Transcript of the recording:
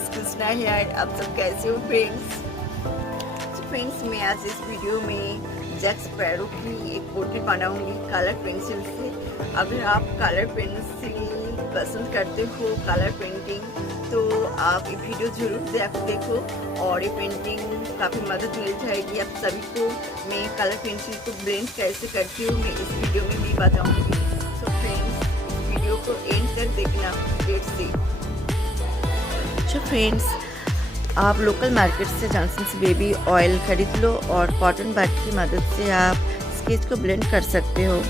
इज कृष्णा हियर। आप सब कैसे हो फ्रेंड्स? तो फ्रेंड्स, मैं आज इस वीडियो में जैक स्पैरो की एक पोर्ट्रेट बनाऊंगी कलर पेंसिल से। अगर आप कलर पेंसिल पसंद करते हो, कलर पेंटिंग, तो आप ये वीडियो जरूर देखो और ये पेंटिंग काफ़ी मदद मिल जाएगी आप सभी को। मैं कलर पेंसिल को ब्लेंड कैसे करती हूँ मैं इस वीडियो में भी बताऊंगी। तो फ्रेंड्स, इस वीडियो को एंड तक देखना। Let's see. तो फ्रेंड्स, आप लोकल मार्केट से जॉनसन्स बेबी ऑयल खरीद लो और कॉटन बड की मदद से आप स्केच को ब्लेंड कर सकते हो।